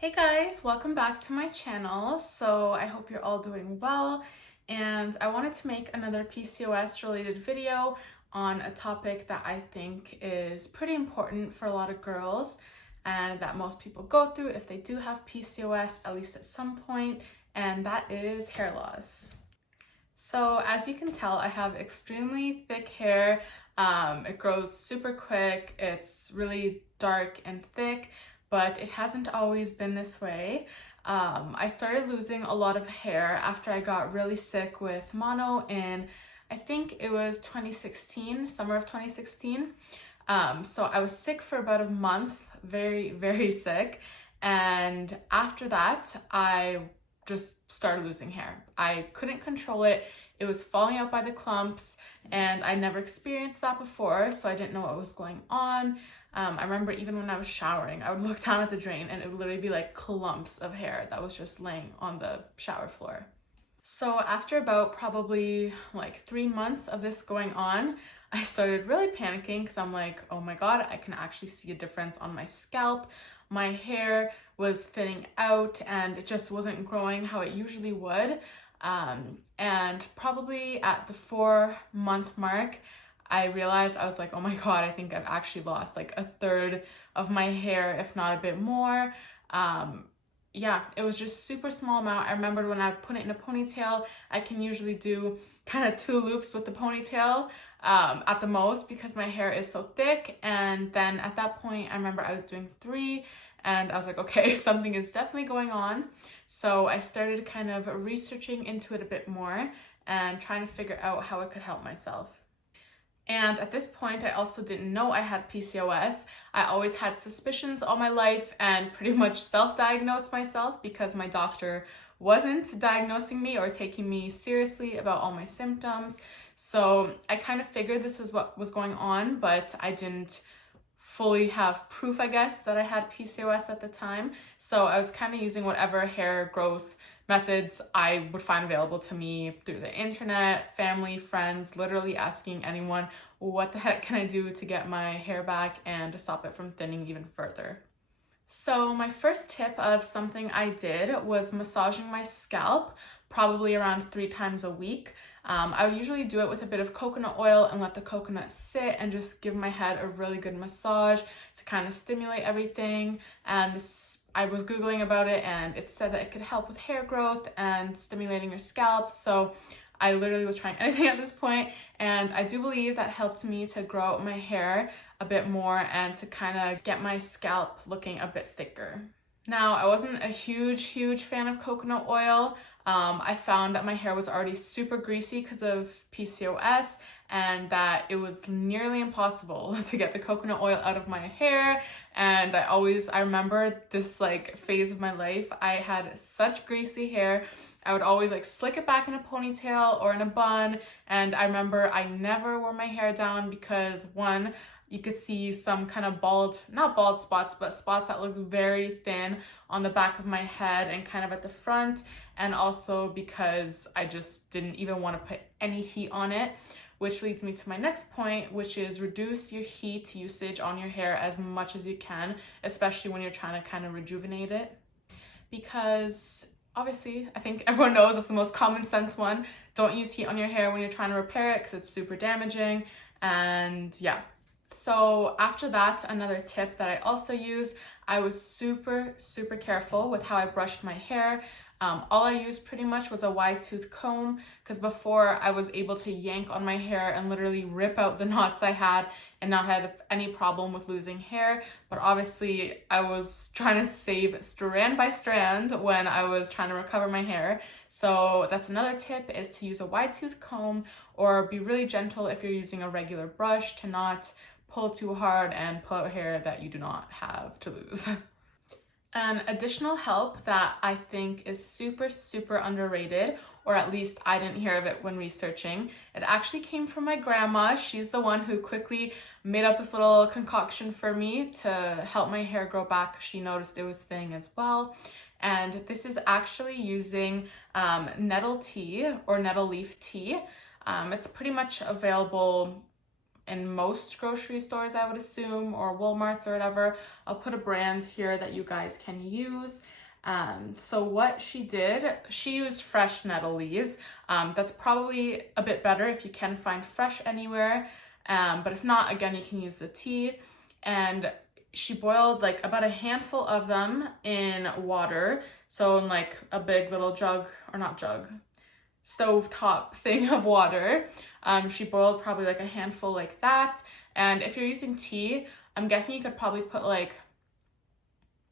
Hey guys, welcome back to my channel. So I hope you're all doing well, and I wanted to make another PCOS related video on a topic that I think is pretty important for a lot of girls and that most people go through if they do have PCOS, at least at some point, and that is hair loss. So as you can tell, I have extremely thick hair. It grows super quick. It's really dark and thick, but it hasn't always been this way. I started losing a lot of hair after I got really sick with mono in, I think it was 2016, summer of 2016. So I was sick for about a month, very, very sick. And after that, I just started losing hair. I couldn't control it. It was falling out by the clumps, and I never experienced that before, so I didn't know what was going on. I remember even when I was showering, I would look down at the drain and it would literally be like clumps of hair that was just laying on the shower floor. So after about probably like 3 months of this going on, I started really panicking because I'm like, oh my God, I can actually see a difference on my scalp. My hair was thinning out and it just wasn't growing how it usually would. And probably at the 4-month mark, I realized I was like, oh my God, I think I've actually lost like a third of my hair, if not a bit more. Yeah, it was just super small amount. I remembered when I would put it in a ponytail, I can usually do kind of 2 loops with the ponytail at the most because my hair is so thick. And then at that point, I remember I was doing 3 and I was like, okay, something is definitely going on. So I started kind of researching into it a bit more and trying to figure out how I could help myself. And at this point, I also didn't know I had PCOS. I always had suspicions all my life and pretty much self-diagnosed myself because my doctor wasn't diagnosing me or taking me seriously about all my symptoms. So I kind of figured this was what was going on, but I didn't fully have proof, I guess, that I had PCOS at the time. So I was kind of using whatever hair growth methods I would find available to me through the internet, family, friends, literally asking anyone, what the heck can I do to get my hair back and to stop it from thinning even further? So my first tip of something I did was massaging my scalp, probably around 3 times a week. I would usually do it with a bit of coconut oil and let the coconut sit and just give my head a really good massage to kind of stimulate everything. And I was Googling about it and it said that it could help with hair growth and stimulating your scalp. So I literally was trying anything at this point, and I do believe that helped me to grow out my hair a bit more and to kind of get my scalp looking a bit thicker. Now, I wasn't a huge fan of coconut oil. I found that my hair was already super greasy because of PCOS and that it was nearly impossible to get the coconut oil out of my hair. And I remember this like phase of my life, I had such greasy hair. I would always like slick it back in a ponytail or in a bun. And I remember I never wore my hair down because one, you could see some kind of not bald spots, but spots that looked very thin on the back of my head and kind of at the front. And also because I just didn't even want to put any heat on it, which leads me to my next point, which is reduce your heat usage on your hair as much as you can, especially when you're trying to kind of rejuvenate it. Because obviously, I think everyone knows that's the most common sense one. Don't use heat on your hair when you're trying to repair it because it's super damaging. And yeah. So after that, another tip that I also used, I was super careful with how I brushed my hair. All I used pretty much was a wide tooth comb because before I was able to yank on my hair and literally rip out the knots I had and not have any problem with losing hair. But obviously I was trying to save strand by strand when I was trying to recover my hair. So that's another tip, is to use a wide tooth comb or be really gentle if you're using a regular brush to not pull too hard and pull out hair that you do not have to lose. An additional help that I think is super underrated, or at least I didn't hear of it when researching, it actually came from my grandma. She's the one who quickly made up this little concoction for me to help my hair grow back. She noticed it was thinning as well. And this is actually using nettle tea or nettle leaf tea. It's pretty much available in most grocery stores, I would assume, or Walmart's or whatever. I'll put a brand here that you guys can use. So what she did, she used fresh nettle leaves. That's probably a bit better if you can find fresh anywhere. But if not, again, you can use the tea. And she boiled like about a handful of them in water. So in like a big little jug, or not jug, stovetop thing of water. She boiled probably like a handful like that. And if you're using tea, I'm guessing you could probably put like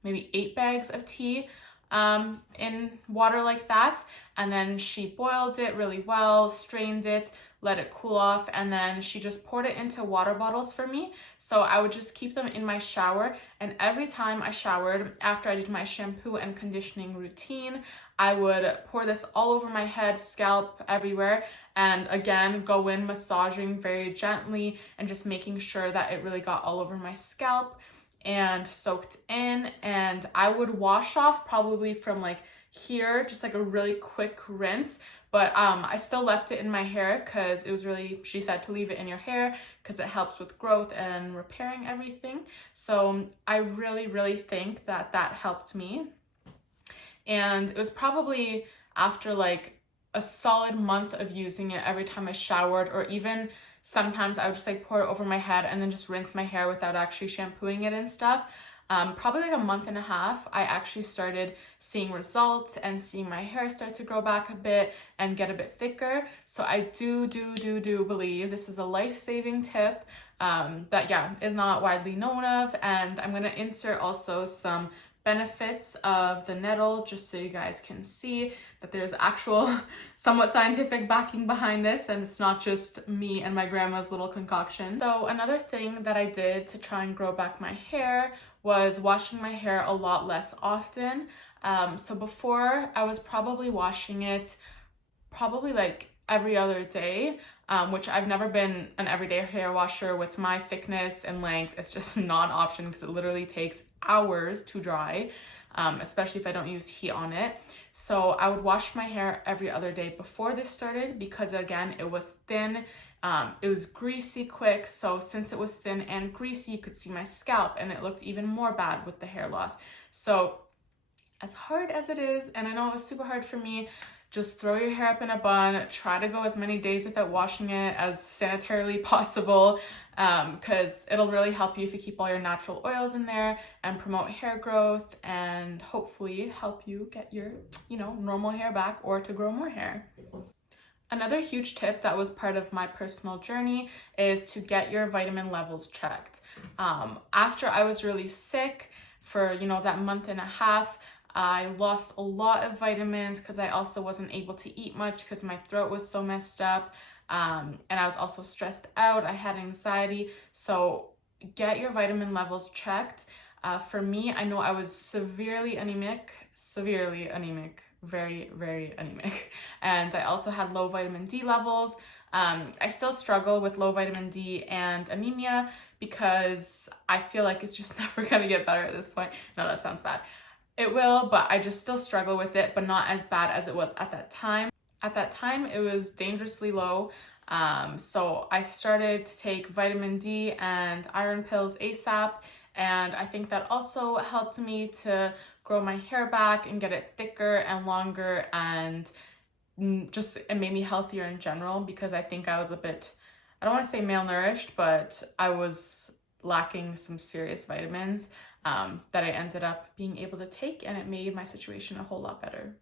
maybe 8 bags of tea in water like that. And then she boiled it really well, strained it, let it cool off, and then she just poured it into water bottles for me. So I would just keep them in my shower, and every time I showered, after I did my shampoo and conditioning routine, I would pour this all over my head, scalp, everywhere, and again, go in massaging very gently and just making sure that it really got all over my scalp and soaked in. And I would wash off probably from like here, just like a really quick rinse, but I still left it in my hair because it was really, she said to leave it in your hair because it helps with growth and repairing everything. So I really think that that helped me. And it was probably after like a solid month of using it every time I showered, or even sometimes I would just like pour it over my head and then just rinse my hair without actually shampooing it and stuff. Probably like a month and a half, I actually started seeing results and seeing my hair start to grow back a bit and get a bit thicker. So I do believe this is a life-saving tip that, yeah, is not widely known of. And I'm gonna insert also some benefits of the nettle just so you guys can see that there's actual somewhat scientific backing behind this, and it's not just me and my grandma's little concoction. So another thing that I did to try and grow back my hair was washing my hair a lot less often. So before, I was probably washing it probably like every other day, which I've never been an everyday hair washer. With my thickness and length, it's just not an option because it literally takes hours to dry, especially if I don't use heat on it. So I would wash my hair every other day before this started because, again, it was thin. It was greasy quick. So since it was thin and greasy, you could see my scalp, and it looked even more bad with the hair loss. So as hard as it is, and I know it was super hard for me, just throw your hair up in a bun, try to go as many days without washing it as sanitarily possible, because it'll really help you if you keep all your natural oils in there and promote hair growth and hopefully help you get your, normal hair back or to grow more hair. Another huge tip that was part of my personal journey is to get your vitamin levels checked. After I was really sick for, that month and a half, I lost a lot of vitamins because I also wasn't able to eat much because my throat was so messed up. And I was also stressed out. I had anxiety. So get your vitamin levels checked. For me, I know I was severely anemic, very, very anemic. And I also had low vitamin D levels. I still struggle with low vitamin D and anemia because I feel like it's just never gonna get better at this point. No, that sounds bad. It will, but I just still struggle with it, but not as bad as it was at that time. At that time, it was dangerously low. So I started to take vitamin D and iron pills ASAP. And I think that also helped me to grow my hair back and get it thicker and longer, and just it made me healthier in general because I think I was a bit, I don't want to say malnourished, but I was lacking some serious vitamins that I ended up being able to take, and it made my situation a whole lot better.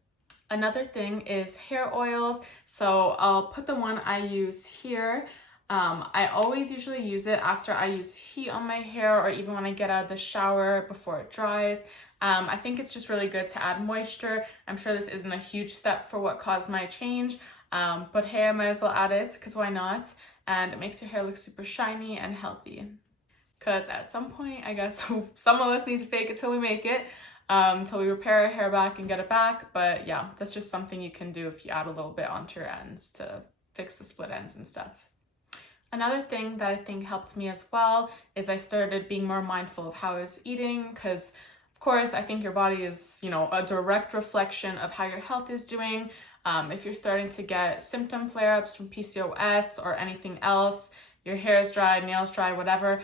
Another thing is hair oils. So I'll put the one I use here. I always usually use it after I use heat on my hair, or even when I get out of the shower before it dries. I think it's just really good to add moisture. I'm sure this isn't a huge step for what caused my change, but hey, I might as well add it because why not? And it makes your hair look super shiny and healthy. Because at some point, I guess some of us need to fake it till we make it, till we repair our hair back and get it back. But yeah, that's just something you can do if you add a little bit onto your ends to fix the split ends and stuff. Another thing that I think helped me as well is I started being more mindful of how I was eating, because of course I think your body is, a direct reflection of how your health is doing. If you're starting to get symptom flare-ups from PCOS or anything else, your hair is dry, nails dry, whatever,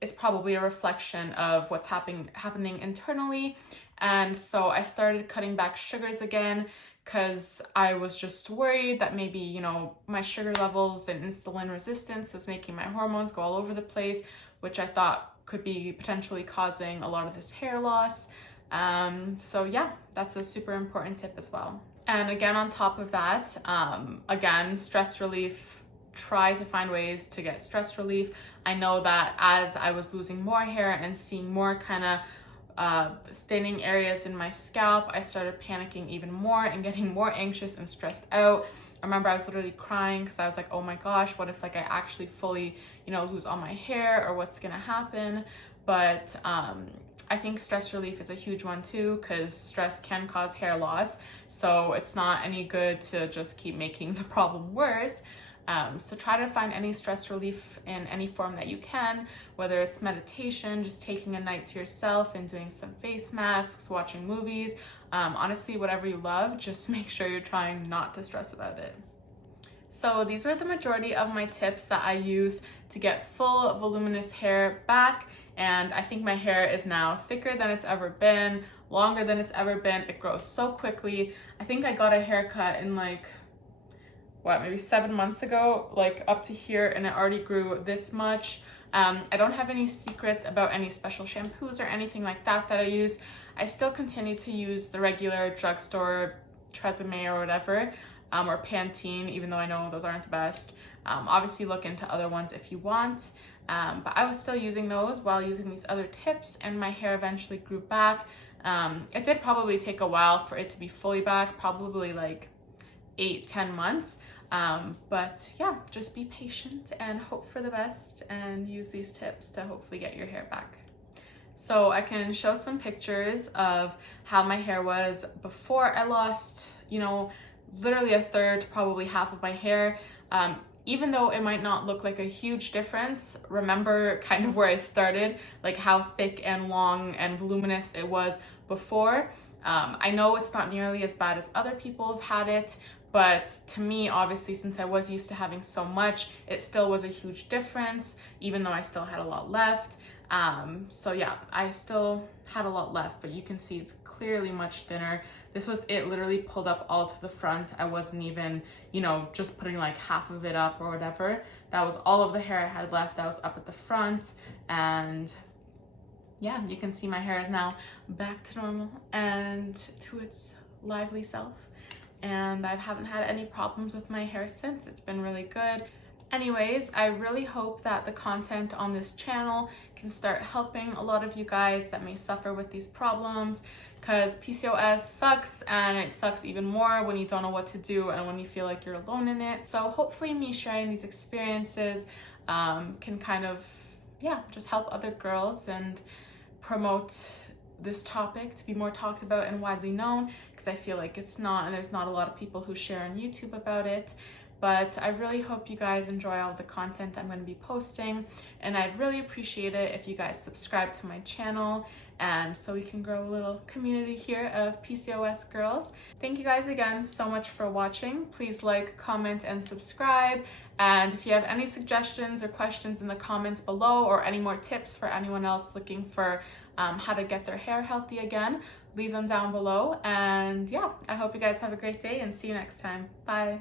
is probably a reflection of what's happening internally. And so I started cutting back sugars again because I was just worried that maybe, you know, my sugar levels and insulin resistance was making my hormones go all over the place, which I thought could be potentially causing a lot of this hair loss. So yeah, that's a super important tip as well. And again, on top of that, again, stress relief, try to find ways to get stress relief. I know that as I was losing more hair and seeing more kind of thinning areas in my scalp, I started panicking even more and getting more anxious and stressed out. I remember I was literally crying because I was like, oh my gosh, what if like I actually fully, you know, lose all my hair, or what's gonna happen? But I think stress relief is a huge one too, because stress can cause hair loss. So it's not any good to just keep making the problem worse. So try to find any stress relief in any form that you can, whether it's meditation, just taking a night to yourself and doing some face masks, watching movies, honestly, whatever you love, just make sure you're trying not to stress about it. So these were the majority of my tips that I used to get full voluminous hair back. And I think my hair is now thicker than it's ever been, longer than it's ever been. It grows so quickly. I think I got a haircut in like, maybe 7 months ago, like up to here, and it already grew this much. I don't have any secrets about any special shampoos or anything like that I use. I still continue to use the regular drugstore Tresemme or whatever, or Pantene, even though I know those aren't the best. Obviously look into other ones if you want, but I was still using those while using these other tips, and my hair eventually grew back. It did probably take a while for it to be fully back, probably like 8-10 months. But yeah, just be patient and hope for the best and use these tips to hopefully get your hair back. So I can show some pictures of how my hair was before I lost, you know, literally a third, probably half of my hair. Even though it might not look like a huge difference, remember kind of where I started, like how thick and long and voluminous it was before. I know it's not nearly as bad as other people have had it, but to me, obviously, since I was used to having so much, it still was a huge difference, even though I still had a lot left. So yeah, I still had a lot left, but you can see it's clearly much thinner. This was it literally pulled up all to the front. I wasn't even, you know, just putting like half of it up or whatever. That was all of the hair I had left that was up at the front. And yeah, you can see my hair is now back to normal and to its lively self. And I haven't had any problems with my hair since. It's been really good. Anyways, I really hope that the content on this channel can start helping a lot of you guys that may suffer with these problems, because PCOS sucks, and it sucks even more when you don't know what to do and when you feel like you're alone in it. So hopefully me sharing these experiences can kind of, yeah, just help other girls and promote this topic to be more talked about and widely known, because I feel like it's not, and there's not a lot of people who share on YouTube about it. But I really hope you guys enjoy all the content I'm going to be posting, and I'd really appreciate it if you guys subscribe to my channel, and so we can grow a little community here of PCOS girls. Thank you guys again so much for watching. Please like, comment, and subscribe. And if you have any suggestions or questions in the comments below, or any more tips for anyone else looking for how to get their hair healthy again, leave them down below. And yeah, I hope you guys have a great day and see you next time. Bye.